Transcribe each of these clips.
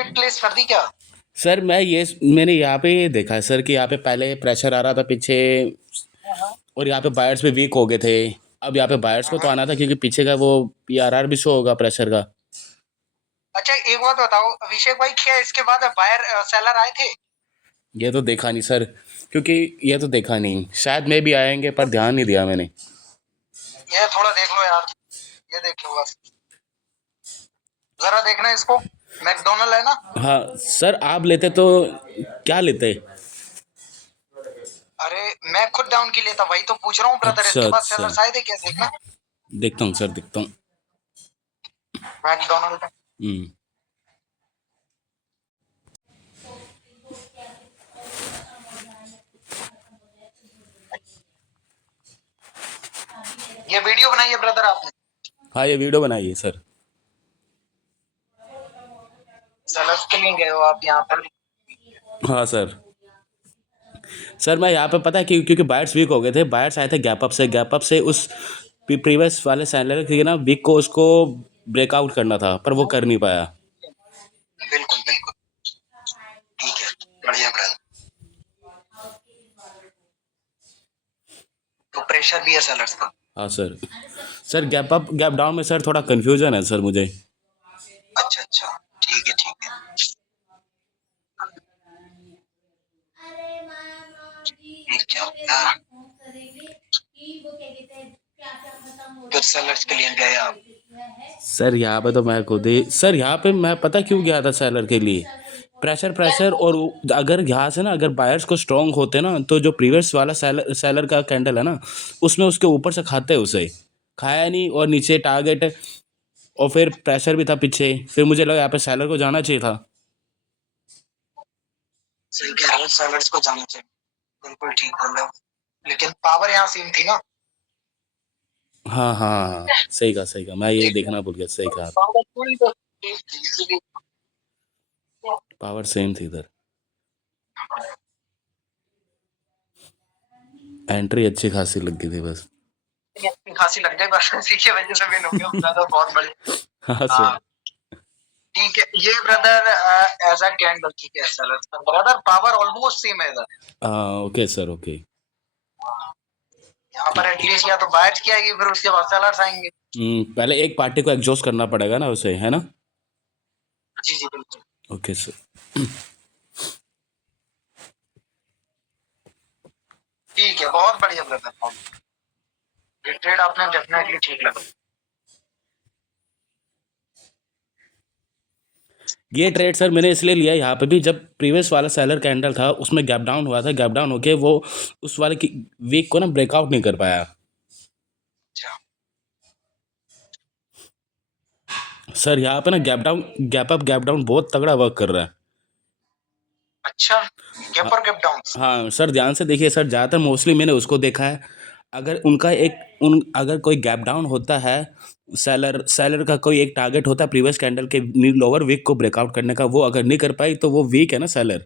Trade place कर दी क्या? Sir मैंने यहाँ पे ये देखा है सर कि यहाँ पे पहले प्रेशर आ रहा था पीछे, हाँ। और यहाँ पे बायर्स भी वीक हो गए थे। अब यहाँ पे बायर्स को तो हाँ। आना था क्योंकि पीछे का वो पीआरआर भी शो होगा प्रेशर का। अच्छा एक बात बताओ अभिषेक भाई, क्या इसके बाद बायर सेलर आए थे? ये तो देखा नहीं सर, क्योंकि ये तो देखा नहीं, शायद मैं भी आएंगे पर ध्यान नहीं दिया मैंने। ये थोड़ा देख लो यार, ये देख लो बस, जरा देखना इसको। मैकडोनल्ड है ना? हाँ सर, आप लेते तो क्या लेते? अरे मैं खुद डाउन की लेता, वही तो पूछ रहा हूँ ब्रदर, अच्छा इसके बाद अच्छा, सेलर आए थे क्या, देखना। देखता हूँ सर, देखता हूँ। मैकडोनल्ड। हम्म। ये वीडियो बनाई है ब्रदर आपने? हाँ, ये वीडियो बनाई है सर। सेलर्स के लिए गए हो आप यहाँ पर? हाँ सर। सर मैं यहाँ पे पता है क्योंकि बायर्स वीक हो गए थे, बायर्स आए थे गैप अप से उस प्रीवियस वाले सैलर के ना वीक को उसको ब्रेकआउट करना था, पर वो कर नहीं पाया। बिल्कुल बिल्कुल। ठीक है, बढ़िया ब्रदर। तो प्रेशर भी है सेलर्स का? हाँ sir. Sir gap up gap down में सर थोड़ा कन्फ्यूजन है सर मुझे। अच्छा अच्छा, ठीक है ठीक है। ये क्या होता है? फिर सेलर्स के लिए गए आप? सर यहाँ पे तो मैं खुद ही सर, यहाँ पे मैं पता क्यों गया था सेलर के लिए, प्रेशर प्रेशर, और अगर यहाँ से ना अगर बायर्स को स्ट्रांग होते ना तो जो प्रीवियस वाला सेलर सेलर का कैंडल है ना, उसमें उसके ऊपर से खाते उसे, खाया नहीं, और नीचे टारगेट, और फिर प्रेशर भी था पीछे, फिर मुझे लगा यहाँ पे सेलर को जाना चाहिए था। सही कह रहे हो, सेलर्स को जाना चाहिए। बिल्कुल ठीक बोल रहे हो, लेकिन पावर यहाँ सेम थी ना? हाँ हाँ हाँ, सही कहा, मैं ये देखना भूल गया, सही कहा। पावर पूरी तो सेम थी, इसीलिए। पावर सेम थी इधर, एंट्री अच्छी खासी लग गई थी बस। अपनी खांसी लग जाए बस, इसी की वजह से विन हो गया ब्रदर, बहुत बड़ी। हाँ सर। हाँ ठीक है, ये ब्रदर एज अ कैंडल, ठीक है सेलर्स का ब्रदर पावर ऑलमोस्ट सेम है इधर। Okay sir, okay. यहाँ पर ठीक ठीक। एटलीस्ट या तो बायर्स की आएगी, फिर उसके बाद सेलर्स आएंगे। पहले एक पार्टी को एग्जॉस्ट करना पड़ेगा ना उसे, है ना? जी जी बिल्कुल। Okay sir. ठीक है, बहुत बढ़िया ब्रदर, ये ट्रेड आपने डेफिनेटली ठीक लगा। ये ट्रेड सर मैंने इसलिए लिया, यहाँ पे भी जब प्रीवियस वाला सेलर कैंडल था उसमें गैप डाउन हुआ था, गैप डाउन होके वो उस वाले की वीक को ना ब्रेकआउट नहीं कर पाया। अच्छा सर यहाँ पे ना गैप डाउन बहुत तगड़ा वर्क कर रहा है। अच्छा, हाँ गैप और गैप डाउन। हाँ सर, ध्यान से देखिए सर, ज़्यादातर मोस्टली मैंने उसको देखा है। अगर उनका एक उन अगर कोई गैप डाउन होता है, सेलर सेलर का कोई एक टारगेट होता है प्रीवियस कैंडल के लोअर वीक को ब्रेकआउट करने का, वो अगर नहीं कर पाई तो वो वीक है ना सेलर।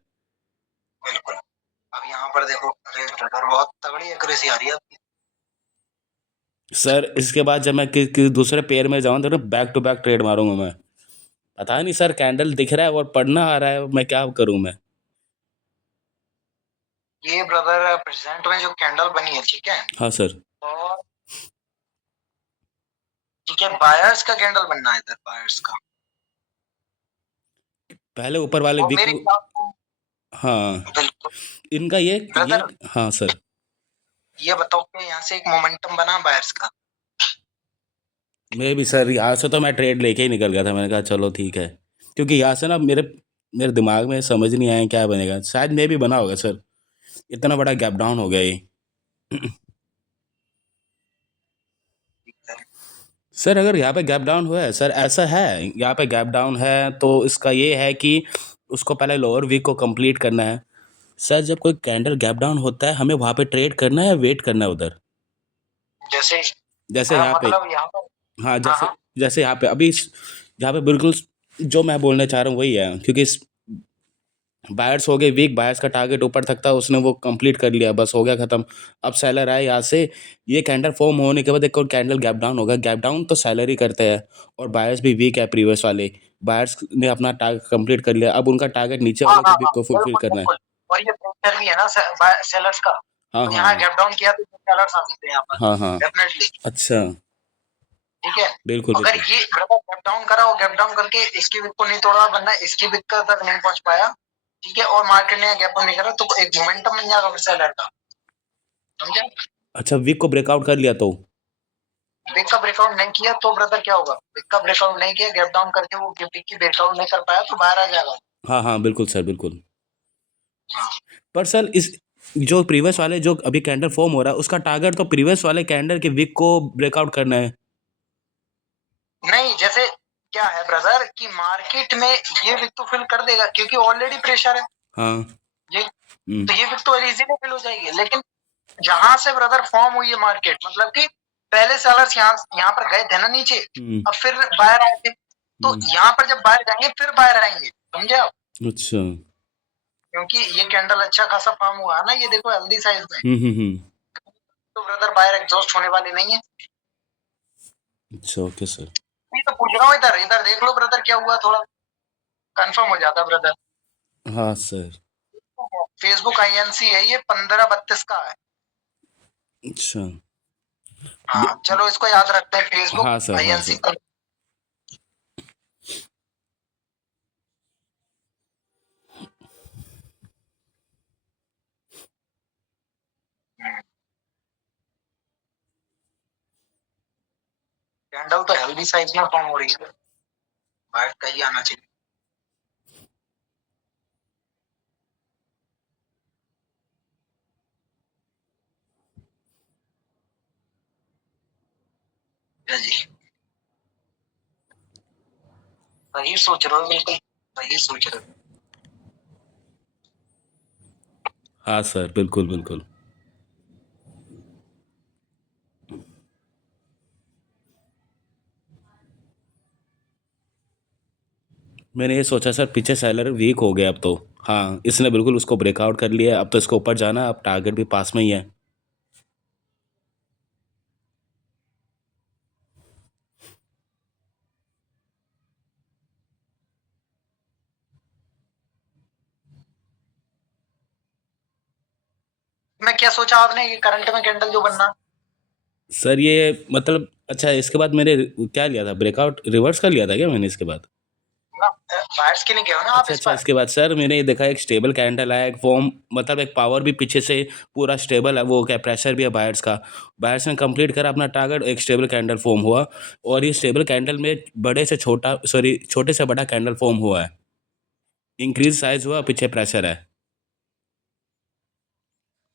बिल्कुल। अब यहाँ पर देखो, अरे ब्रदर बहुत तगड़ी एक्यूरेसी आ रही है आपकी। सर इसके बाद जब मैं किसी दूसरे पेयर में जाऊँ तो ना बैक टू बैक ट्रेड मारूंगा मैं। पता नहीं सर, कैंडल दिख रहा है और पढ़ना आ रहा है, मैं क्या करूं मैं। ये ब्रदर प्रेजेंट में जो कैंडल बनी है, ठीक है, हाँ सर। और ठीक है, बायर्स का कैंडल बनना है इधर, बायर्स का। पहले ऊपर वाले और विक मेरे को। ख्याल से हाँ, बिल्कुल। इनका ये ब्रदर हाँ सर। ये बताओ कि यहाँ से एक मोमेंटम बना बायर्स का? मैं भी सर यहाँ से तो मैं ट्रेड लेके ही निकल गया था, मैंने कहा चलो ठीक है, क्योंकि यहाँ से ना मेरे मेरे दिमाग में समझ नहीं आया क्या बनेगा, शायद मैं भी बना होगा सर, इतना बड़ा गैप डाउन हो गया ये। सर अगर यहाँ पे गैप डाउन हुआ है सर, ऐसा है यहाँ पे गैप डाउन है तो इसका ये है कि उसको पहले लोअर वीक को कंप्लीट करना है। सर जब कोई कैंडल गैप डाउन होता है, हमें वहाँ पे ट्रेड करना है, वेट करना है उधर, जैसे जैसे यहाँ पे। मतलब यहाँ पर। हाँ, हाँ जैसे हाँ। जैसे यहाँ पे अभी यहाँ पे बिल्कुल जो मैं बोलना चाह रहा हूँ वही है, क्योंकि बायर्स हो गए वीक, बायर्स का टारगेट ऊपर तक था, उसने वो कंप्लीट कर लिया, बस हो गया खत्म। अब सेलर आए यहाँ से, ये कैंडल फॉर्म होने के बाद एक और कैंडल गैप डाउन होगा, गैप डाउन तो सेलर ही करते हैं, और बायर्स भी वीक है प्रीवियस वाले, बायर्स ने अपना टारगेट कंप्लीट कर लिया, अब उनका टारगेट नीचे हाँ वाले हाँ के हाँ, विक को फुलफिल बिल्कुल करना है। बिल्कुल। और ये प्रेशर भी है ना सेलर्स का, हाँ तो हाँ यहाँ गैप डाउन किया तो सेलर्स आ सकते हैं यहाँ पर, हाँ हाँ। डेफिनेटली। अच्छा, ठीक है, बिल्कुल अगर बिल्कुल। ये ब्रदर गैप डाउन करा, वो गैप डाउन करके इसकी विक को नहीं तोड़ा, वरना इसकी विक तक नहीं पहुंच पाया, ठीक है, और मार्केट ने गैप डाउन नहीं करा, तो एक मोमेंटम बन जाएगा फिर सेलर का, समझे। अच्छा, विक को ब्रेकआउट कर लिया तो? विक का ब्रेकआउट नहीं किया तो ब्रदर क्या होगा, विक का ब्रेकआउट नहीं किया, गैप डाउन करके वो विक की ब्रेकआउट नहीं कर पाया, तो बाहर आ जाएगा। हाँ हाँ, बिल्कुल सर, बिल्कुल। हाँ। पर सर इस जो प्रीवियस वाले जो अभी कैंडल फॉर्म हो रहा है, उसका टारगेट तो प्रीवियस वाले कैंडल के विक को ब्रेकआउट करना है। नहीं, जैसे क्या है ब्रदर कि मार्केट में ये विक तो फिल कर देगा, क्योंकि ऑलरेडी प्रेशर है हाँ। ये, हम्म। तो ये विक तो इजीली फिल हो जाएगी। लेकिन जहां से ब्रदर फॉर्म हुई है मार्केट, मतलब कि पहले सेलर्स यहाँ यहाँ पर गए थे ना नीचे, हम्म। अब फिर बाहर आए थे, तो हम्म। यहाँ पर जब बाहर जाएंगे फिर बाहर आएंगे, समझे आप। अच्छा। क्योंकि ये कैंडल अच्छा खासा फॉर्म हुआ है ना, ये देखो हेल्दी साइज में, हम्म। तो ब्रदर बाहर एग्जॉस्ट होने वाली नहीं है। अच्छा, ओके सर। मैं तो पूछ रहा हूँ, इधर इधर देख लो ब्रदर, क्या हुआ, थोड़ा कंफर्म हो जाता ब्रदर। हाँ सर। फेसबुक आईएनसी है ये, 1532 का है। अच्छा। हाँ चलो, इसको याद रखते हैं, फेसबुक हाँ सर, हाँ आईएनसी। सर। कैंडल तो हेल्दी साइज में फॉर्म हो रही है, बाहर का ही आना चाहिए। जी, सही सोच रहे हो, बिल्कुल सही सोच रहे हो। हाँ सर, बिल्कुल बिल्कुल। मैंने ये सोचा सर, पीछे सेलर वीक हो गया अब तो। हाँ, इसने बिल्कुल उसको ब्रेकआउट कर लिया, अब तो इसको ऊपर जाना है, अब टारगेट भी पास में ही है। मैं क्या सोचा आपने, ये करंट में कैंडल जो बनना, सर ये मतलब, अच्छा इसके बाद मैंने क्या लिया था, ब्रेकआउट रिवर्स कर लिया था क्या मैंने इसके बाद? ना बायर्स के नहीं गए हो ना आप अच्छा इस अच्छा, पर। इसके बाद सर मैंने ये देखा, एक स्टेबल कैंडल आया, एक फॉर्म, मतलब एक पावर भी पीछे से पूरा स्टेबल है, वो क्या प्रेशर भी है बायर्स का। बायर्स ने कंप्लीट करा अपना टारगेट, एक स्टेबल कैंडल फॉर्म हुआ, और ये स्टेबल कैंडल में बड़े से छोटा, सॉरी छोटे से बड़ा कैंडल फॉर्म हुआ है, इंक्रीज साइज हुआ, पीछे प्रेशर है।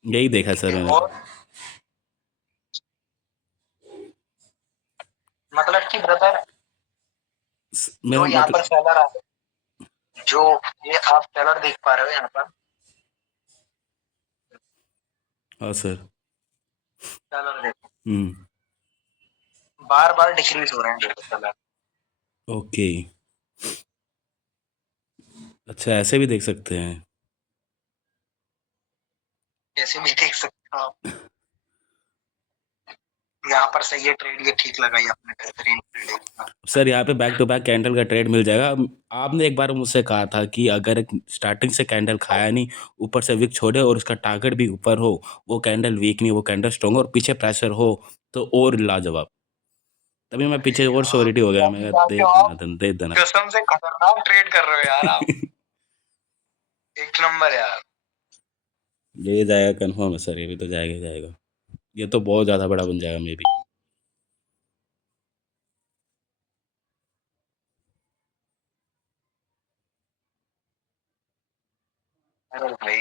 यही देखा सर मैंने। और मतलब कि ब्रदर, जो मेरा यहाँ मतलब। पर सेलर आ, जो ये आप सेलर देख पा रहे हो यहाँ पर, हाँ सर। सेलर देखो, हम्म। बार बार डिक्रीज हो रहे हैं देखो सेलर, ओके। अच्छा, ऐसे भी देख सकते हैं। कैसे भी देख सकते हो आप। यहाँ पर सही है ट्रेड, ये ठीक लगाई आपने, बेहतरीन ट्रेड है। सर यहाँ पे बैक टू बैक कैंडल का ट्रेड मिल जाएगा। आपने एक बार मुझसे कहा था कि अगर एक स्टार्टिंग से कैंडल खाया नहीं, ऊपर से विक छोड़े और उसका टारगेट भी ऊपर हो, वो कैंडल वीक नहीं, वो कैंडल स्ट्रॉन्ग और पीछे प्रेशर हो, तो और लाजवाब। तभी मैं पीछे और श्योरिटी हो गया, मैं दे देना दन दे देना। कसम से खतरनाक ट्रेड कर रहे हो यार आप, एक नंबर यार। ये जाएगा कंफर्म है सर, ये भी तो जाएगा ही जाएगा। ये तो बहुत ज़्यादा बड़ा बन जाएगा मे बी। अरे भाई,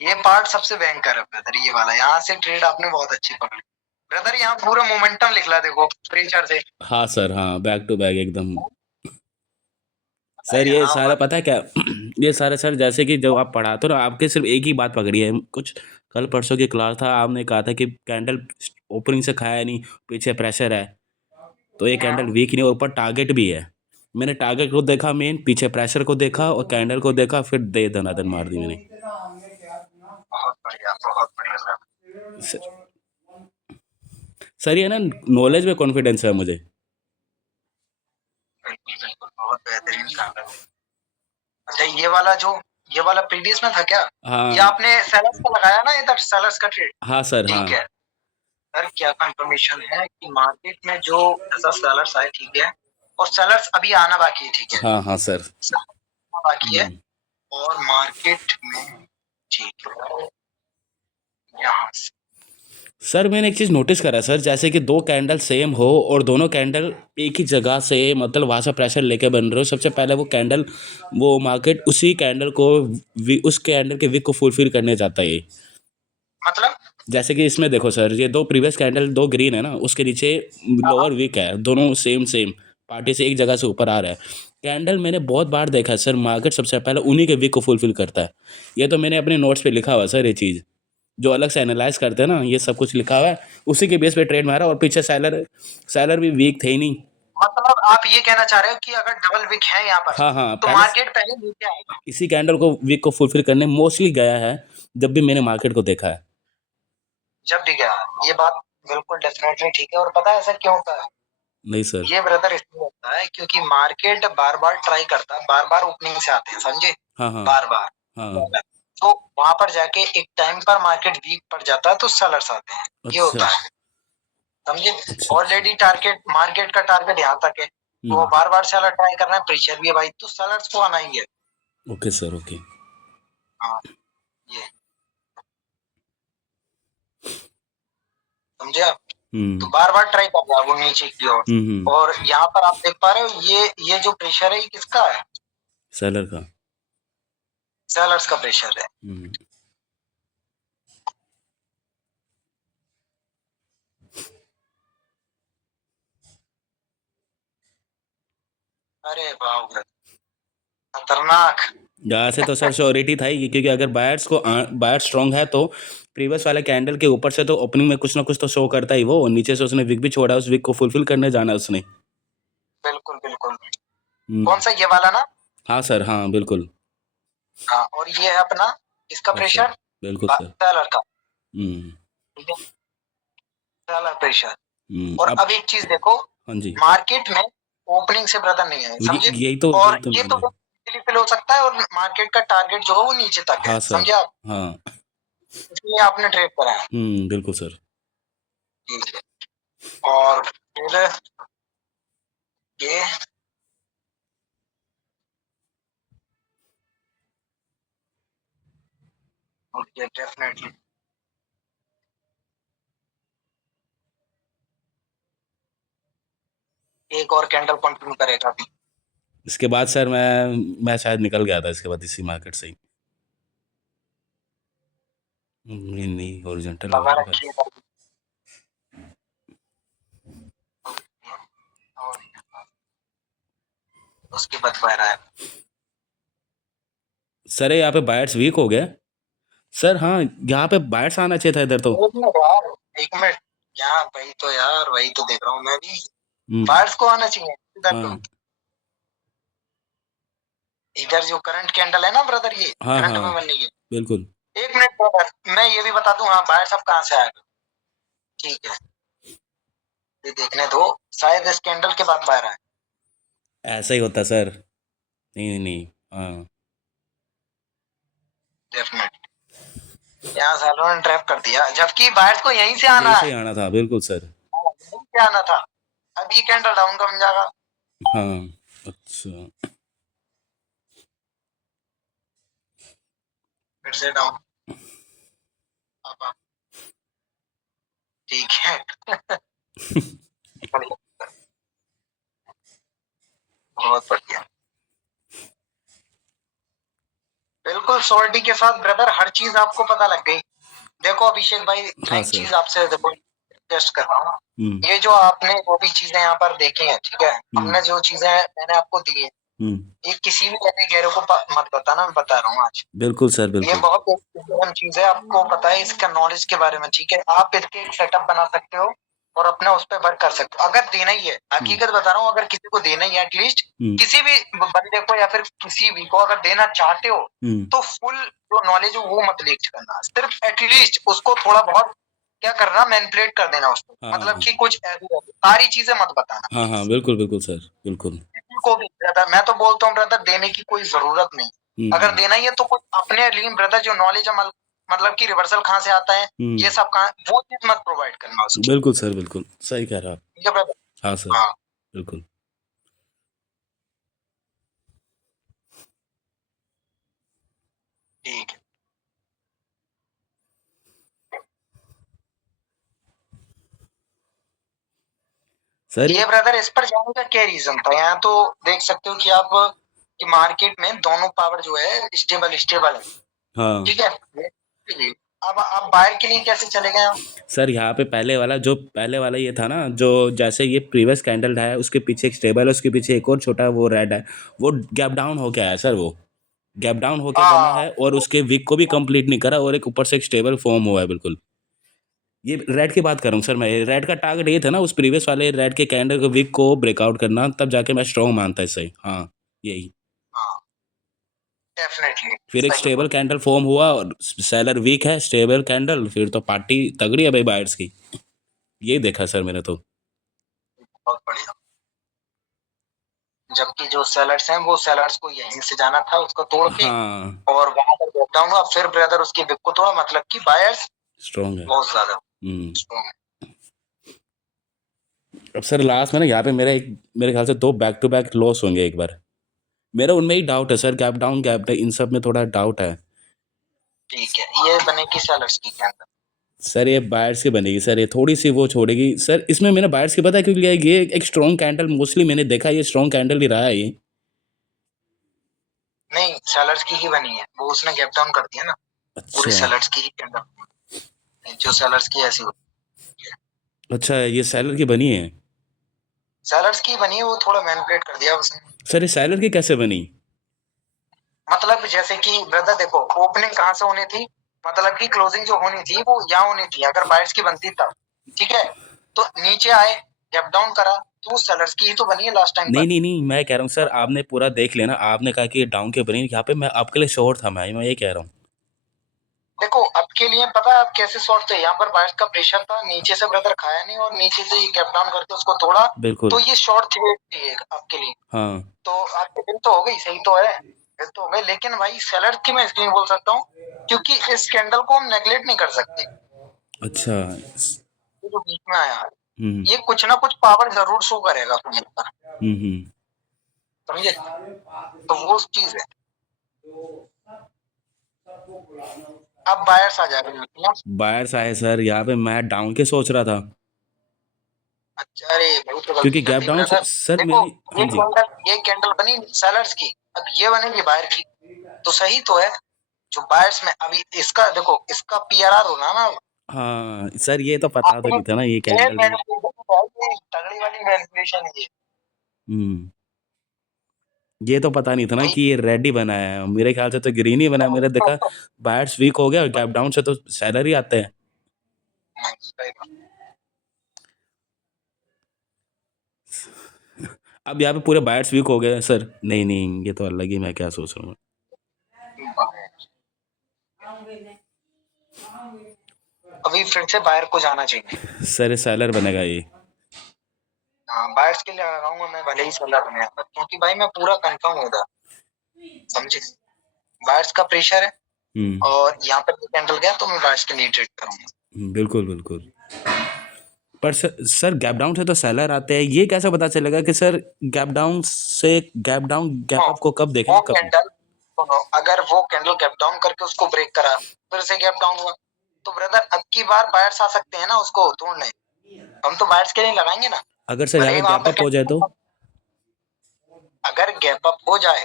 ये पार्ट सबसे भयंकर है ब्रदर, ये वाला, यहाँ से ट्रेड आपने बहुत अच्छी पकड़ी ब्रदर। यहाँ पूरा मोमेंटम लिखला देखो प्रीचर से। हाँ सर, हाँ, बैक टू बैक एकदम। सर ये यहाँ सारा पर पता है क्या, ये सारा सर, जैसे कि जब आप पढ़ाते हो ना, आपके सिर्फ एक ही बात पकड़ी है कुछ। कल परसों की क्लास था, आपने कहा था कि कैंडल ओपनिंग से खाया नहीं, पीछे प्रेशर है, तो ये कैंडल वीक नहीं और ऊपर टारगेट भी है। मैंने टारगेट को देखा मेन, पीछे प्रेशर को देखा और कैंडल को देखा, फिर दे दनादन मार दी मैंने। बहुत बढ़िया सर। सर, सर ये ना, नॉलेज में कॉन्फिडेंस है मुझे। बिल्कुल बिल्कुल, बहुत ये वाला प्रीवियस में था क्या? हाँ ये आपने सेलर्स का लगाया ना इधर, सेलर्स का ट्रेड? हाँ सर हाँ ठीक है सर, क्या कंफर्मेशन है कि मार्केट में जो ऐसा सेलर्स आए, ठीक है, और सेलर्स अभी आना बाकी है, ठीक है, हाँ हाँ सर sellers आना बाकी है, और मार्केट में, ठीक है, यहाँ से सर मैंने एक चीज़ नोटिस करा सर, जैसे कि दो कैंडल सेम हो और दोनों कैंडल एक ही जगह से मतलब वहाँ से प्रेशर लेके बन रहे हो, सबसे पहले वो कैंडल वो मार्केट उसी कैंडल को उस कैंडल के विक को फुलफिल करने जाता है। मतलब जैसे कि इसमें देखो सर, ये दो प्रीवियस कैंडल दो ग्रीन है ना, उसके नीचे लोअर विक है, दोनों सेम सेम पार्टी से एक जगह से ऊपर आ रहा है कैंडल। मैंने बहुत बार देखा है सर, मार्केट सबसे पहले उन्हीं के विक को फुलफिल करता है। ये तो मैंने अपने नोट्स पे लिखा हुआ है सर, ये चीज़ जो अलग से एनालाइज करते हैं ना, ये सब कुछ लिखा हुआ है, उसी के बेस पे ट्रेड मारा। और पीछे सेलर सेलर भी वीक थे ही नहीं। मतलब आप ये कहना चाह रहे हो कि अगर डबल विक है यहाँ पर, हाँ हाँ, तो पहले मार्केट पहले नीचे आएगा? इसी कैंडल को वीक को फुलफिल करने मोस्टली गया है जब भी मैंने मार्केट को देखा है। जब भी गया, ये बात बिल्कुल डेफिनेटली ठीक है। और पता है ऐसा क्यों होता है? नहीं सर। ये ब्रदर इसलिए होता है क्योंकि मार्केट बार बार ट्राई करता है, बार बार ओपनिंग से आते हैं, समझे, हाँ हाँ बार बार, हाँ। तो वहां पर जाके एक टाइम पर मार्केट वीक पड़ जाता है तो सेलर्स आते हैं, ये अच्छा होता है, समझे। अच्छा। ऑलरेडी टारगेट, मार्केट का टारगेट यहाँ तक है, तो वो बार बार सेलर ट्राई कर रहे हैं, प्रेशर भी है भाई, तो सेलर्स को आना ही है। Okay sir okay. हाँ, ये समझे आप? तो बार बार ट्राई कर रहा है वो नीचे की ओर, और यहाँ पर आप देख पा रहे हो ये जो प्रेशर है ये किसका है? सेलर का। सेलर्स का प्रेशर है। अरे बाप रे, खतरनाक। यहाँ से तो सर श्योरिटी था ही, क्योंकि अगर बायर स्ट्रांग है तो प्रीवियस वाले कैंडल के ऊपर से तो ओपनिंग में कुछ ना कुछ तो शो करता ही वो, और नीचे से उसने विक भी छोड़ा, उस विक को फुलफिल करने जाना है उसने। बिल्कुल बिल्कुल। कौन सा, ये वाला ना? हाँ सर हाँ बिल्कुल। हाँ, और ये है अपना इसका हाँ सर प्रेशर, बिल्कुल सर। सेलर का, हम्म ठीक है, सेलर प्रेशर। और अब अब एक चीज देखो, हाँ जी, मार्केट में ओपनिंग से ब्रदर नहीं है, समझे, और यही तो ये तो मैंने। फिल हो सकता है, और मार्केट का टारगेट जो है वो नीचे तक है, हाँ सर समझे आप, हाँ। इसलिए आपने ट्रेड करा है, बिल्कुल सर। ठीक है। और फिर ये ओके, डेफिनेटली एक और कैंडल कंटिन्यू करेगा अभी। इसके बाद सर मैं शायद निकल गया था इसके बाद इसी मार्केट से ही। नहीं हॉरिजॉन्टल लगा होगा। रखिए, और उसके बाद बाहर आया। सर यहाँ पे बायर्स वीक हो गया सर। हाँ यहाँ पे बायर्स आना चाहिए था इधर तो। एक मिनट, यहाँ वही तो यार, वही तो देख रहा हूँ मैं भी, हम्म, बायर्स को आना चाहिए इधर तो। हाँ इधर जो करंट कैंडल है ना ब्रदर, ये हाँ करंट हाँ में बननी है। बिल्कुल। एक मिनट ब्रदर, मैं ये भी बता दूं, हाँ बायर्स अब कहाँ से आएगा, ठीक है, ये देखने दो, शायद इस कैंडल के बाद बाहर आए। ऐसा ही होता सर। नहीं नहीं नहीं, हाँ डेफिनेट यहाँ सालों ने ट्रैप कर दिया, जबकि बायर्स को यहीं से आना यही से है, ही आना था बिल्कुल सर। यहीं से आना था। अब ये कैंडल डाउन का बन जाएगा, हाँ अच्छा। फिर से डाउन, ठीक है। बहुत बढ़िया, बिल्कुल श्योरिटी के साथ ब्रदर, हर चीज आपको पता लग गई। देखो अभिषेक भाई, मैं हाँ एक सर। चीज आपसे देखो टेस्ट कर रहा हूँ, हम्म ये जो आपने जो भी चीजें यहाँ पर देखी हैं, ठीक है, हमने जो चीजें मैंने आपको दी है, ये किसी भी ऐसे गहरे को मत बताना, मैं बता रहा हूँ आज। बिल्कुल सर ये बिल्कुल। बहुत इंपॉर्टेंट चीज है, आपको पता है इसका नॉलेज के बारे में, ठीक है, आप इसके एक सेटअप बना सकते हो और अपने उस पर वर्क कर सकते हो। अगर देना ही है, हकीकत बता रहा हूँ, अगर किसी को देना ही है एटलीस्ट, किसी भी बंदे को या फिर किसी भी को अगर देना चाहते हो, तो फुल जो नॉलेज है वो मत लीक करना, सिर्फ एटलीस्ट उसको थोड़ा बहुत क्या करना, मैनिपुलेट कर देना उसको, हाँ मतलब हाँ कि कुछ ऐसी सारी चीजें मत बताना हाँ हाँ बिल्कुल बिल्कुल सर बिल्कुल। किसी को भी। ब्रदर मैं तो बोलता हूँ ब्रदर, देने की कोई जरूरत नहीं, अगर देना ही है तो कुछ अपने लीन ब्रदर जो नॉलेज है मतलब कि रिवर्सल कहाँ से आता है, ये सब कहाँ, वो चीज मत प्रोवाइड करना उसकी। बिल्कुल सर, बिल्कुल सही कह रहा आप। ठीक है ब्रदर। हाँ सर। हाँ बिल्कुल। ठीक है। सर ये ब्रदर इस पर जाने का क्या रीजन था? यहाँ तो देख सकते हो कि आप कि मार्केट में दोनों पावर जो है स्टेबल स्टेबल है। हाँ ठीक है। अब आप बाहर के लिए कैसे चले गए? सर, यहाँ पे पहले वाला ये था ना, जो जैसे ये प्रीवियस कैंडल है उसके पीछे एक स्टेबल है, उसके पीछे एक और छोटा वो रेड है, वो गैप डाउन हो गया है सर, वो गैप डाउन होके बना हाँ है और उसके वीक को भी कंप्लीट नहीं करा, और एक ऊपर से एक स्टेबल फॉर्म हुआ है बिल्कुल। ये रेड की बात कर रहा हूँ सर मैं, रेड का टारगेट ये था ना उस प्रीवियस वाले रेड के कैंडल को वीक को ब्रेकआउट करना, तब जाके मैं स्ट्रॉन्ग मानता इसे। हाँ यही। हाँ डेफिनेटली फिर एक सही स्टेबल बोल। कैंडल फॉर्म हुआ और सेलर वीक है, स्टेबल कैंडल, फिर तो पार्टी तगड़ी है भाई बायर्स की। यही देखा सर मैंने तो। बहुत बढ़िया। जबकि जो सेलर्स हैं वो सेलर्स को यहीं से जाना था उसको तोड़ के, हाँ और वहां पर गैप डाउन हुआ, फिर ब्रदर उसकी बिक को तोड़ा, मतलब कि बायर्स स्ट्रॉन्ग है। बहुत ज्यादा हम्म। strong है। अब सर लास्ट में ना यहाँ पे मेरे ख्याल से दो बैक टू बैक लॉस होंगे एक बार। मेरा उनमें ही डाउट है सर, गैप डाउन इन सब में थोड़ा डाउट है। ठीक है, ये बनेगी सेलर्स की कैंडल। सर ये बायर्स की बनेगी सर, ये थोड़ी सी वो छोड़ेगी सर, इसमें मैंने बायर्स की पता है क्योंकि ये एक स्ट्रॉन्ग कैंडल मोस्टली मैंने देखा, ये स्ट्रॉन्ग कैंडल ही रहा है ये। नहीं, सेलर्स की ही बनी है, वो उसने गैप डाउन कर दिया ना, पूरी अच्छा। सेलर्स की ही कैंडल, जो सेलर्स की ऐसी होती है। अच्छा ये सैलर की बनी है। सेलर्स की बनी है, वो थोड़ा मैनिपुलेट कर दिया उसने। सर ये सैलर की कैसे बनी। मतलब जैसे कि ब्रदर देखो, ओपनिंग कहाँ से होनी थी, मतलब कि क्लोजिंग जो होनी थी वो यहाँ होनी थी अगर बायर्स की बनती तब। ठीक है, तो नीचे आए, गैप डाउन करा, तो सेलर्स की ही तो बनी है लास्ट टाइम नहीं पर। नहीं नहीं, मैं कह रहा हूँ सर, आपने पूरा देख लिया ना, आपने कहा कि ये डाउन के बनी, यहाँ पे मैं आपके लिए श्योर था, मैं ये कह रहा हूँ। देखो अब के लिए पता है अब कैसे शॉर्ट थे, यहाँ पर बायर्स का प्रेशर था, नीचे से ब्रदर खाया नहीं और नीचे से ये गैप डाउन करके उसको तोड़ा, बिल्कुल। तो ये शॉर्ट थी एक आपके लिए। हाँ। तो आपके दिन तो हो गई, सही तो है, दिन तो हो गए, लेकिन भाई सेलर की मैं इसलिए बोल सकता हूँ क्योंकि इस कैंडल को हम नेगलेक्ट नहीं कर सकते। अच्छा। ये जो बीच में आया, हम्म ये कुछ ना कुछ पावर जरूर शो करेगा तुम्हें पर, हम्म। समझे? तो वो चीज है। अब बायर्स आ जाएगा। बायर्स आए सर, यहाँ पे मैं डाउन के सोच रहा था, अच्छा, अरे बहुत तो क्योंकि गलती कर गैप दी डाउन ब्रदर। सर देखो, मेरी। हाँ जी। ये कैंडल बनी सेलर्स की, अब ये बनेगी बायर की, तो सही तो है। जो बायर्स में अभी इसका देखो, इसका पीआरआर होना ना, हाँ सर, ये तो पता तो आपने नहीं था ना ये ये कैंडल भी। मैनिपुलेशन, तगड़ी वाली मैनिपुलेशन है ये हम्म। ये तो पता नहीं था ना भाई। कि ये रेड ही बना है, मेरे ख्याल से तो ग्रीन ही बना है, मेरे देखा बायर्स वीक हो गया और गैप डाउन से तो सेलर ही आते हैं। अब यहाँ पे पूरे बायर्स वीक हो गए हैं सर, नहीं नहीं, ये तो अलग ही, मैं क्या सोच रहा हूँ। अभी फिर से बायर को जाना चाहिए। सर ये सेलर बनेगा ये। हाँ, बायर्स के लिए लगाऊंगा मैं, भले ही सेलर बने, क्योंकि भाई मैं पूरा कंफर्म हूँ उधर, समझे? बायर्स का प्रेशर है, हम्म। और यहाँ पर कैंडल गया तो मैं बायर्स के लिए ट्रेड करूंगा। बिल्कुल बिल्कुल। पर सर गैप डाउन से तो सेलर आते हैं, ये कैसे पता चलेगा कि सर गैप डाउन से गैप डाउन गैप हाँ, अप को कब वो देखेंगे कब नहीं। कैंडल सुनो, अगर वो कैंडल गैप डाउन करके उसको ब्रेक करा, फिर से गैप डाउन हुआ, तो ब्रदर अब की बार बायर्स आ सकते हैं ना उसको तोड़ने, हम तो बायर्स के लिए लगाएंगे ना। अगर सर यहाँ भले पे ही वहां गैप पर अप हो जाए तो। अगर गैप अप हो जाए,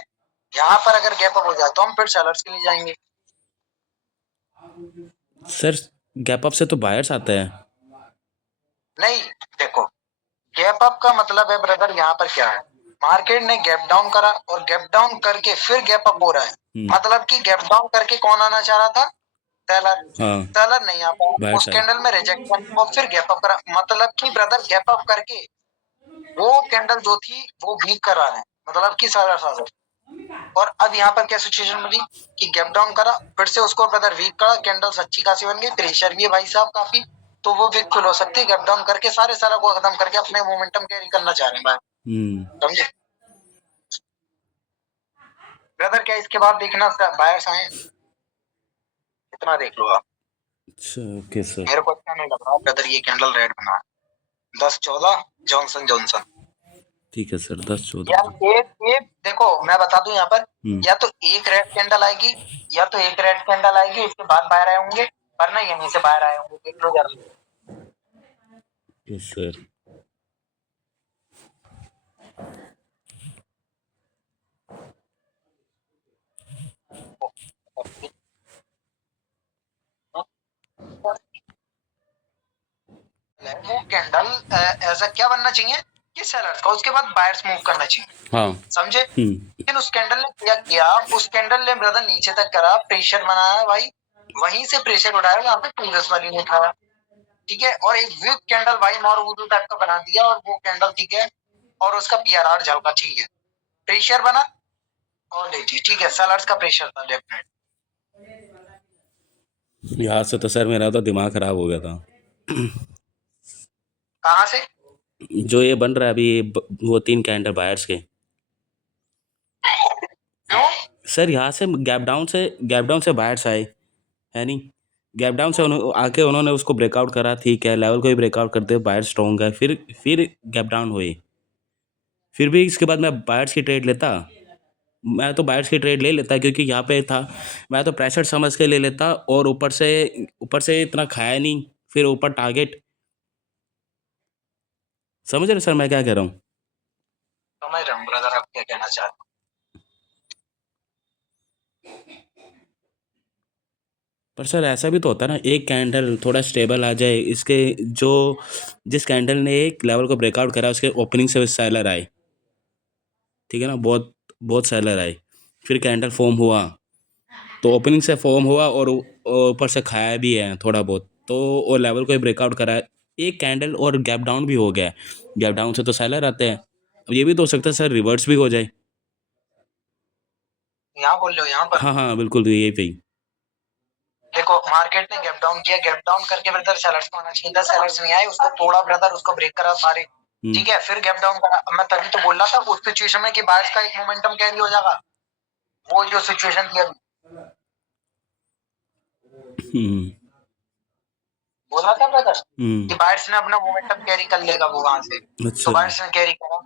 यहाँ पर अगर गैप अप हो जाए तो हम फिर सेलर्स के लिए जाएंगे। सर गैप अप से तो बायर्स आते हैं। नहीं, देखो, गैप अप का मतलब है ब्रदर, यहाँ पर क्या है, मार्केट ने गैप डाउन करा और गैप डाउन करके फिर गैप अप हो रहा है, मतलब कि गैप डाउन करके कौन आना चाह रहा था? सेलर। हाँ सेलर नहीं आ पाया, बायर्स उस आए। कैंडल में रिजेक्शन और फिर गैप अप करा, मतलब कि ब्रदर गैप अप करके वो कैंडल जो थी वो वीक करा है, मतलब कि सेलर आ गए। और अब यहाँ पर क्या सिचुएशन बनी कि गैप डाउन करा, फिर से उसको ब्रदर वीक करा, कैंडल्स अच्छी खासी बन गई, प्रेशर भी है भाई साहब काफी, तो वो वीक फुल हो सकती है, गैप डाउन करके सारे सारा को खत्म करके अपने मोमेंटम कैरी करना चाह रहे हैं भाई, हम्म। समझे? ब्रदर क्या इसके बाद देखना बायर्स आए, इतना देख लो आप। अच्छा ओके सर। मेरे को अच्छा नहीं लग रहा ब्रदर ये कैंडल रेड बना, 10-14 जॉनसन जॉनसन। ठीक है सर, 10-14। यार एक एक देखो मैं बता दूं यहाँ पर, हम्म। या तो एक रेड कैंडल आएगी, या तो एक रेड कैंडल आएगी उसके बाद बाहर आए होंगे, वरना यहीं से बाहर आए होंगे, देख लो जरा। Yes sir. वो कैंडल ऐसा क्या बनना चाहिए कि सेलर्स का, उसके बाद बायर्स मूव करना चाहिए, हाँ। समझे। लेकिन उस कैंडल ने क्या किया, उस कैंडल ने ब्रदर नीचे तक करा, प्रेशर बनाया भाई, वहीं से प्रेशर उठाया जहाँ पे प्रीवियस वाली ने उठाया, ठीक है। और एक वीक कैंडल भाई मॉर वुडू टाइप का बना दिया, और वो कैंडल ठीक है, और उसका पीआरआर झलका, ठीक है, प्रेशर बना और लेटी, ठीक है, सेलर्स का प्रेशर था डेफिनेट। यहाँ से तो सर मेरा तो दिमाग खराब हो गया था। कहाँ से? जो ये बन रहा है अभी वो 3 कैंडल बायर्स के क्यों? सर, यहाँ से गैप डाउन से बायर्स आए, है नहीं। गैप डाउन से आके उन्होंने उसको ब्रेकआउट करा, ठीक है, लेवल को ही ब्रेकआउट करते बायर स्ट्रॉन्ग है, फिर गैप डाउन हुए। फिर भी इसके बाद मैं बायर्स की ट्रेड लेता, मैं तो बायर्स की ट्रेड ले लेता क्योंकि यहाँ पे था, मैं तो प्रेशर समझ के ले लेता, और ऊपर से इतना खाया नहीं, फिर ऊपर टारगेट। समझ रहे सर मैं क्या कह रहा हूँ? समझ रहा हूँ ब्रदर, आप क्या कहना चाहते पर सर ऐसा भी तो होता है ना, एक कैंडल थोड़ा स्टेबल आ जाए, इसके जो जिस कैंडल ने एक लेवल को ब्रेकआउट करा उसके ओपनिंग से सेलर आए, ठीक है ना, बहुत बहुत सेलर आए, फिर कैंडल फॉर्म हुआ, तो ओपनिंग से फॉर्म हुआ और ऊपर से खाया भी है थोड़ा बहुत, तो वो लेवल को ही ब्रेकआउट करा है, एक कैंडल और गैप डाउन भी हो गया है, गैप डाउन से तो सेलर आते हैं। अब ये भी तो हो सकता है सर रिवर्स भी हो जाए। हो? यहाँ बोल रहे हो यहाँ पर? हाँ हाँ बिल्कुल, तो यही पे। देखो मार्केट ने गैप डाउन किया, गैप डाउन करके ब्रदर सेलर्स को आना चाहिए था, सेलर्स नहीं आए, उसको तोड़ा ब्रदर, उसको ब्रेक करा सारे, ठीक है, फिर गैप डाउन करा। मैं तभी तो बोल रहा था उस सिचुएशन में कि बायर्स का एक मोमेंटम कैरी हो जाएगा, वो जो सिचुएशन थी अभी, हम्म। बोला था ब्रदर कि हम्म। बायर्स ने अपना मोमेंटम कैरी कर लेगा वो वहां से, अच्छा। तो बायर्स ने कैरी करा,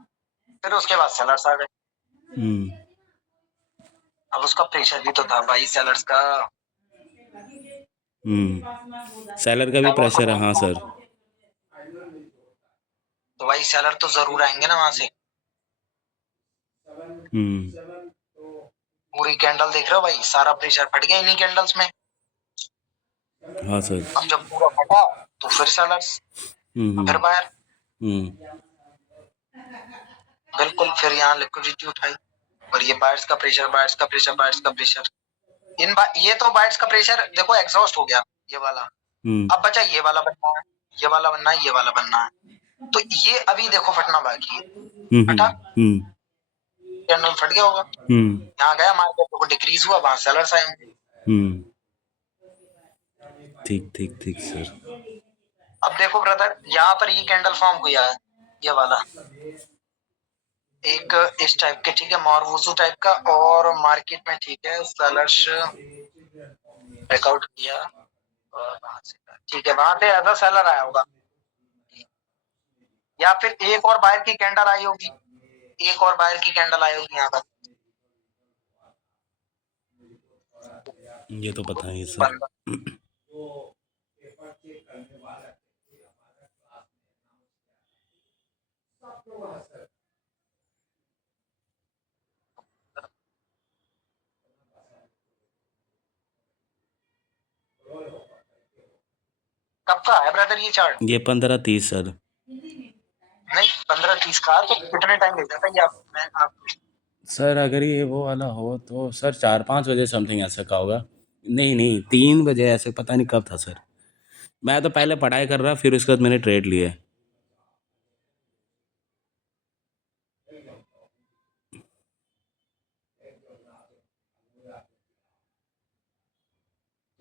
फिर उसके बाद सेलर्स आ गए। हम्म। अब उसका प्रेशर भी तो था भाई सेलर्स का, सेलर का भी तब प्रेशर है, हाँ उनको, सर। तो भाई सेलर तो जरूर आएंगे ना वहां से। हम्म। पूरी कैंडल देख रहे हो भाई, सारा प्रेशर फट गया इन्हीं कैंडल्स में। हाँ सर। अब जब पूरा फटा तो फिर सेलर्स, फिर बायर, हम्म। बिल्कुल, फिर यहाँ लिक्विडिटी उठाई, और ये बायर्स का प्रेशर, बायर्स का प्रेशर, बायर्स का प्रेशर, ये तो बायर्स का प्रेशर देखो एग्जॉस्ट हो गया, ये वाला। अब बचा ये वाला बनना है, ये वाला बनना है, ये वाला बनना है, तो ये अभी देखो फटना बाकी है, फटा, कैंडल फट गया होगा, यहाँ गया मार्केट को डिक्रीज हुआ, वहां सेलर्स आए होंगे। ठीक ठीक ठीक सर। अब देखो ब्रदर यहाँ पर ये कैंडल फॉर्म हुआ है, ये वाला एक इस टाइप के, ठीक है, मॉरवुजू टाइप का, और मार्केट में ठीक है सेलर्स ब्रेकआउट किया, और वहां से, ठीक है, वहां से ऐसा सेलर आया होगा, या फिर एक और बायर की कैंडल आई होगी, एक और बायर की कैंडल आई होगी यहाँ पर, ये तो पता नहीं सर। बंदा कब का है ब्रदर ये चार्ट? ये 15-30 सर। नहीं 15-30 का, तो कितने टाइम ले जाता है ये आप सर अगर ये वो वाला हो तो सर 4-5 बजे समथिंग ऐसा का होगा। नहीं नहीं, 3 बजे ऐसे, पता नहीं कब था सर। मैं तो पहले पढ़ाई कर रहा, फिर उसके बाद मैंने ट्रेड लिए।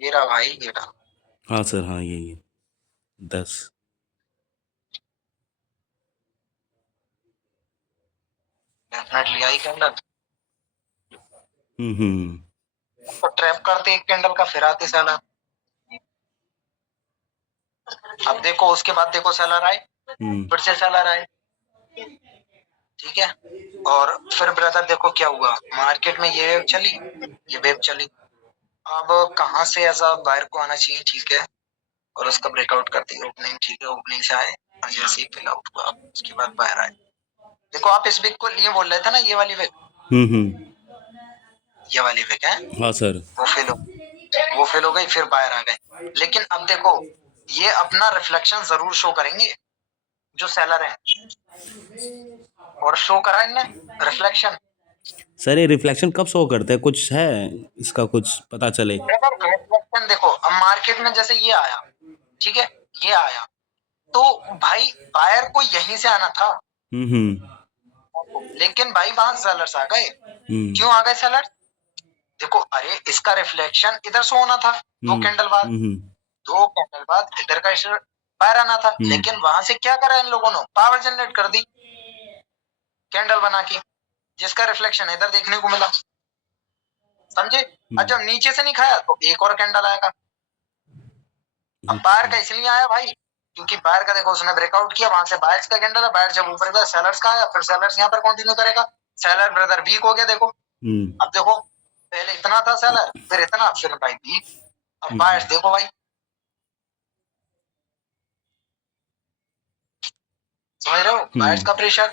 ये रहा भाई, ये रहा, हाँ सर, हाँ यही है 10। डेफिनेटली आई कैंडल, तो ट्रैप करते एक कैंडल का, फिर आते सेलर। अब देखो उसके बाद देखो सेलर आए, फिर से सेलर आए, ठीक है। और फिर ब्रदर देखो क्या हुआ, मार्केट में ये वेव चली, ये वेव चली। अब कहाँ से ऐसा बाहर को आना चाहिए, ठीक है, और उसका ब्रेकआउट करती है ओपनिंग, ठीक है, ओपनिंग से आए और जैसे ही फिल आउट हुआ उसके बाद बाहर आए। देखो आप इस विक को लिए बोल रहे थे ना, ये वाली विक, ये वाली विक है, हाँ सर। वो फेल हो गई, फिर बाहर आ गए। लेकिन अब देखो ये अपना रिफ्लेक्शन जरूर शो करेंगे जो सेलर है, और शो करा इनने रिफ्लेक्शन। सर ये रिफ्लेक्शन कब शो करते हैं, कुछ है इसका, कुछ पता चले? रिफ्लेक्शन देखो, अब मार्केट में जैसे ये आया, ठीक है, ये आया, तो भाई बायर को यहीं से आना था, लेकिन भाई वहां सेलर्स आ गए। क्यों आ गए सेलर? देखो अरे इसका रिफ्लेक्शन इधर से होना था, दो कैंडल बाद, दो कैंडल बाद इधर का बाहर आना था, लेकिन वहां से क्या करा इन लोगों ने, पावर जनरेट कर दी कैंडल बना के, जिसका रिफ्लेक्शन इधर देखने को मिला, समझे। और जब नीचे से नहीं खाया तो एक और कैंडल आएगा। अब बाहर का इसलिए आया भाई क्योंकि बाहर का देखो उसने ब्रेकआउट किया, वहां से बायर्स का कैंडल है, बाहर जब ऊपर गया सेलर्स का आया, फिर सेलर्स यहाँ पर कंटिन्यू करेगा। सेलर ब्रदर वीक हो गया देखो। अब देखो पहले इतना था सेलर, फिर इतना, फिर भाई वीक। अब बायर्स देखो भाई, समझ रहे हो, बायर्स का प्रेशर,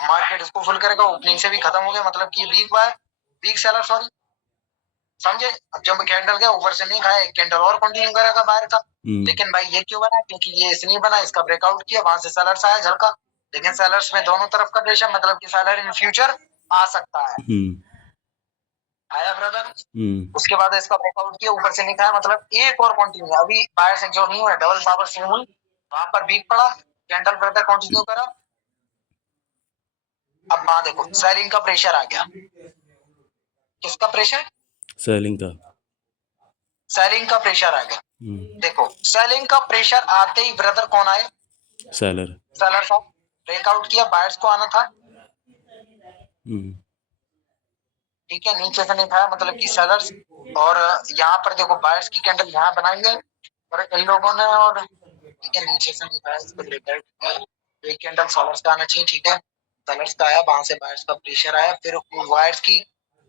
मार्केट इसको फुल करेगा, ओपनिंग से भी खत्म हो गया, मतलब कि weak buyer, weak seller, sorry, समझे। अब जब कैंडल गया ऊपर से नहीं खाया, एक कैंडल और कंटिन्यू करेगा बाहर का। लेकिन भाई ये क्यों बना, क्योंकि ये इसलिए बना, इसका ब्रेकआउट किया, वहां से सेलर्स आया झलका, लेकिन सेलर्स में दोनों तरफ का प्रेशर, मतलब कि सेलर इन फ्यूचर आ सकता है, आया ब्रदर। उसके बाद इसका ब्रेकआउट किया, ऊपर से नहीं खाया, मतलब एक और कंटिन्यू, अभी बायर से जो नहीं हुआ, डबल पावर स्विंग हुई, वहां पर वीक पड़ा, कैंडल ब्रदर कंटिन्यू करा। अब वहां देखो सेलिंग का प्रेशर आ गया, किसका प्रेशर, सेलिंग का। सेलिंग का प्रेशर आ गया। देखो सेलिंग का प्रेशर आते ही ब्रदर कौन आए, सेलर। सेलर था, ब्रेकआउट किया, बायर्स को आना था, ठीक है, नीचे से नहीं खाया, मतलब कि सेलर्स। और यहाँ पर देखो बायर्स की कैंडल यहाँ बनाएंगे, और इन लोगों ने, और ठीक है नीचे से नहीं खाया, इसको ब्रेकआउट किया, एक कैंडल सेलर्स का आना चाहिए, ठीक है, सेलर्स का आया, वहां से बायर्स का प्रेशर आया, फिर वायर्स की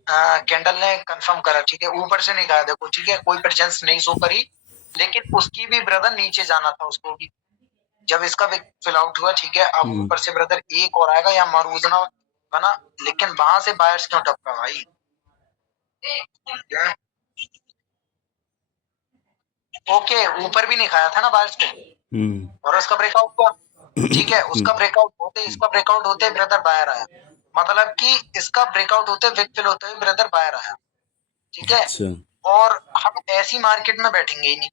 कैंडल ने कंफर्म करा, ठीक है, ऊपर से नहीं खाया देखो, ठीक है, कोई प्रेजेंस नहीं शो करी, लेकिन उसकी भी ब्रदर नीचे जाना था उसको भी, जब इसका भी फिल आउट हुआ, ठीक है। अब ऊपर से ब्रदर एक और आएगा या मरूजना बना, लेकिन वहां से बायर्स क्यों टपका भाई, ओके, ऊपर भी नहीं खाया था ना बायर्स को, और उसका ब्रेकआउट हुआ, ठीक है, उसका ब्रेकआउट होते, इसका ब्रेकआउट होते ब्रदर बाहर आया, मतलब कि इसका ब्रेकआउट होते विक फिल होते हुए ब्रदर बाहर आया, ठीक है। और हम ऐसी मार्केट में बैठेंगे ही नहीं,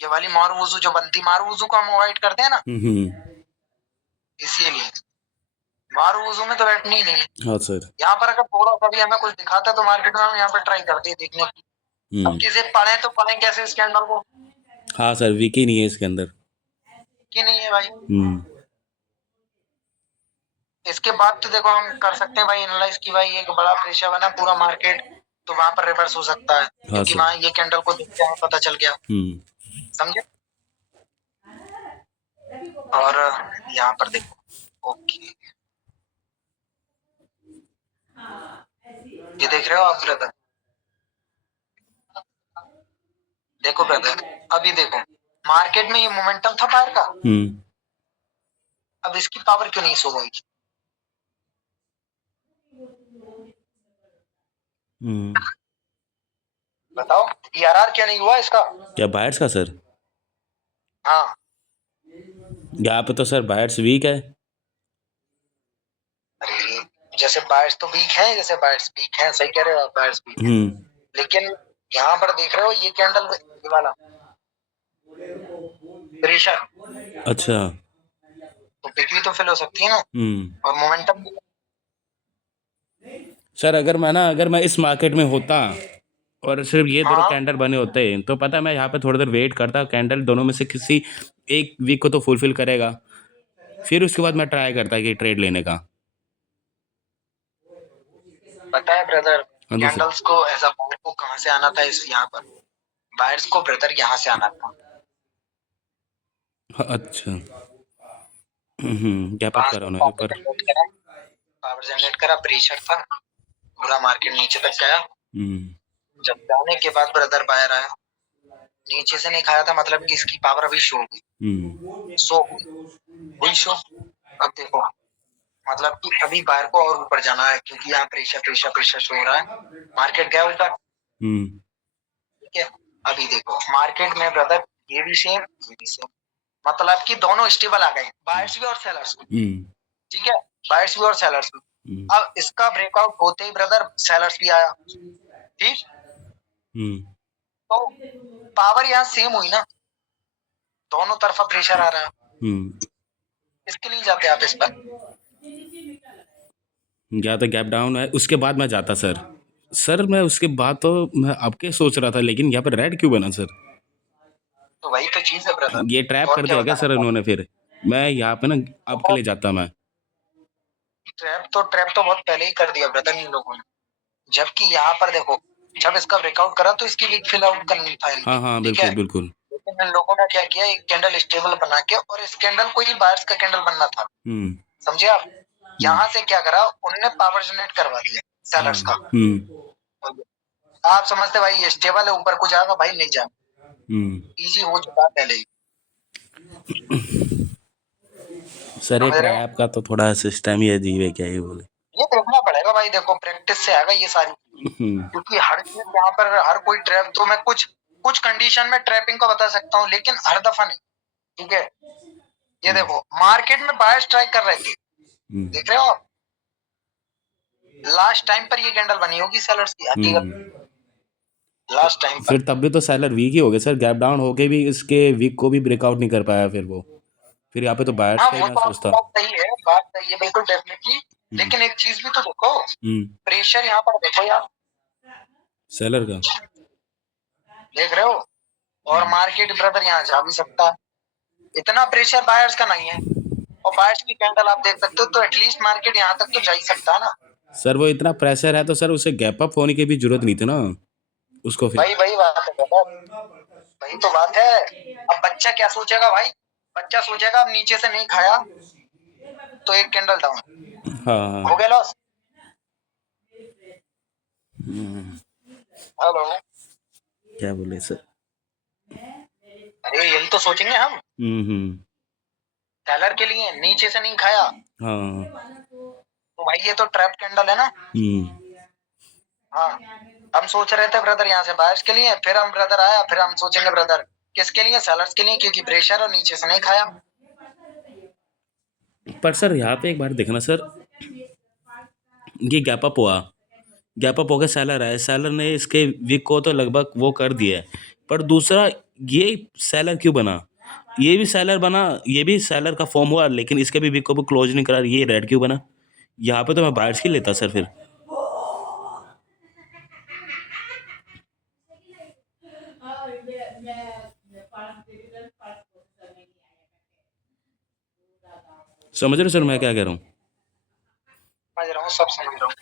ये वाली मारूवुजू जो बनती, मारूवुजू को हम अवॉइड करते हैं ना, इसीलिए मारूवुजू में तो बैठनी ही नहीं है। हाँ सर। यहाँ पर अगर थोड़ा सा भी हमें कुछ दिखाता है तो मार्केट में हम यहाँ पर ट्राई करते हैं देखने की। अब किसे पढ़े तो पढ़े कैसे इस कैंडल को, हाँ सर, वीक ही नहीं है इसके अंदर, कि नहीं है भाई। इसके बाद तो देखो हम कर सकते हैं भाई एनालाइज की, भाई एक बड़ा प्रेशर बना पूरा मार्केट, तो वहां पर रिवर्स हो सकता है, क्योंकि वहां ये कैंडल को देखते हैं पता चल गया, समझे। और यहाँ पर देखो, ओके, ये देख रहे हो आप ब्रदर, देखो ब्रदर, अभी देखो मार्केट में ये मोमेंटम था बाहर का, अब इसकी पावर क्यों नहीं शो होगी, बताओ, ईआरआर क्यों नहीं हुआ इसका, क्या बायर्स का सर? हाँ यहाँ पे तो सर बायर्स वीक है। अरे जैसे बायर्स तो वीक है, जैसे बायर्स वीक है, सही कह रहे हो आप, बायर्स वीक है, लेकिन यहाँ पर देख रहे हो ये कैंडल, ये वाला प्रेशर, अच्छा। तो पिक भी तो फिल हो सकती है ना, और मोमेंटम। सर अगर मैं इस मार्केट में होता और सिर्फ ये दोनों कैंडल बने होते तो पता है मैं यहाँ पे थोड़ी देर वेट करता, कैंडल दोनों में से किसी एक वीक को तो फुलफिल करेगा, फिर उसके बाद मैं ट्राई करता कि ट्रेड लेने का। पता है ब्रदर, हाँ जी सर। कैंडल्स को एज अ बायर को कहाँ से आना था इस यहाँ पर, बायर्स को ब्रदर यहाँ से आना था, हाँ, अच्छा। गैप अप वहां करा से उन्होंने पावर पर। जनरेट करा, पावर जनरेट करा, प्रेशर था, पूरा मार्केट नीचे तक गया। जब जाने के बाद ब्रदर बायर आया, नीचे से नहीं खाया था, मतलब कि इसकी पावर अभी शो हुई, शो हुई शो। अब देखो मतलब कि अभी बायर को और ऊपर जाना है, क्योंकि यहाँ प्रेशर प्रेशर प्रेशर शो हो रहा है, मार्केट गया ऊपर, ठीक है। अभी देखो मार्केट में ब्रदर ये भी सेम, ये भी सेम, मतलब कि दोनों स्टेबल आ गए, बायर्स भी और सेलर्स भी, ठीक है, बायर्स भी और सेलर्स भी। अब इसका ब्रेकआउट होते ही ब्रदर सेलर्स भी आया, ठीक, तो पावर यहाँ सेम हुई ना, दोनों तरफा प्रेशर आ रहा है, इसके लिए जाते आप इस पर। या तो गैप डाउन है, उसके बाद मैं जाता सर। सर मैं उसके बाद तो मैं आपके सोच रहा था, लेकिन यहाँ पर रेड क्यों बना सर? तो वही तो चीज है ब्रदर, ये ट्रैप और कर क्या दिया क्या बताना सर चाहते उन्होंने? फिर मैं यहाँ पे ना आपके हो? लिए जाता मैं। ट्रैप तो बहुत पहले ही कर दिया ब्रदर इन लोगों ने, जबकि यहाँ पर देखो जब इसका ब्रेकआउट करा तो इसकी वीक फिल आउट करनी था इनकी, हाँ हाँ, ठीक है, बिल्कुल बिल्कुल। लेकिन इन लोगों ने क्या किया, एक कैंडल स्टेबल बना के, और इस कैंडल को ही बायर्स का कैंडल बनना था, समझे आप, यहाँ से क्या करा उनने, पावर जनरेट करवा दिया सेलर्स का। आप समझते भाई ये स्टेबल है, ऊपर को जाएगा भाई, नहीं जाएगा, इजी हो चुका है पहले ही, सर ये समझ रहे हो। ट्रैप का तो थोड़ा सिस्टम ही अजीब है, क्या ही बोले। ये देखना पड़ेगा भाई, देखो प्रैक्टिस से आएगा ये सारी, क्योंकि हर चीज यहाँ पर, हर कोई ट्रैप तो मैं कुछ कुछ कंडीशन में ट्रैपिंग को बता सकता हूँ, लेकिन हर दफा नहीं, ठीक है। ये देखो मार्केट में बायर्स ट्राई कर रहे थे, देख रहे हो आप, लास्ट टाइम पर ये कैंडल बनी होगी सेलर्स की, हकीकत लास्ट टाइम पर। फिर तब भी तो सेलर वीक ही हो गए सर, गैप डाउन होके भी इसके वीक को भी ब्रेकआउट नहीं कर पाया फिर वो। फिर यहाँ पे तो बायर्स हाँ का ही वो मैं तो आपकी सोचता। बात सही है, बात सही है बिल्कुल डेफिनेटली, लेकिन एक चीज भी तो देखो, प्रेशर यहाँ पर देखो यार, सेलर का। देख रहे हो, और मार्केट ब्रदर यहाँ जा भी सकता है, इतना प्रेशर बायर्स का नहीं है, और बायर्स की कैंडल आप देख सकते हो, तो एटलीस्ट मार्केट यहाँ तक तो जा ही सकता है ना। सर वो इतना प्रेशर है तो सर उसे गैप अप होने की भी जरूरत नहीं थी ना उसको फिर। वही वही बात है ब्रदर, वही तो बात है। अब बच्चा क्या सोचेगा भाई, बच्चा सोचेगा अब नीचे से नहीं खाया तो एक कैंडल डाउन, हाँ हो गया लॉस। हेलो, क्या बोले सर? अरे यही तो सोचेंगे हम, सेलर के लिए नीचे से नहीं खाया, हाँ। तो भाई ये तो ट्रैप कैंडल है ना। हाँ, हम सोच रहे थे ब्रदर यहाँ से बायर्स के लिए, फिर हम ब्रदर आया, फिर हम सोचेंगे ब्रदर किसके लिए, सेलर्स के लिए, क्योंकि प्रेशर और नीचे से नहीं खाया। पर सर यहाँ पे एक बार देखना सर, ये गैप अप हुआ, गैप अप हो गया, सेलर आया, सेलर ने इसके वीक को तो लगभग वो कर दिया है, पर दूसरा ये सेलर क्यों बना? ये भी सेलर बना, ये भी सेलर का फॉर्म हुआ, लेकिन इसके भी वीक को भी क्लोज नहीं करा, ये रेड क्यों बना? यहाँ पे तो मैं बायर्स की लेता सर फिर। समझ रहे हो सर मैं क्या कह रहा हूँ? समझ रहा हूँ, सब समझ रहा हूँ।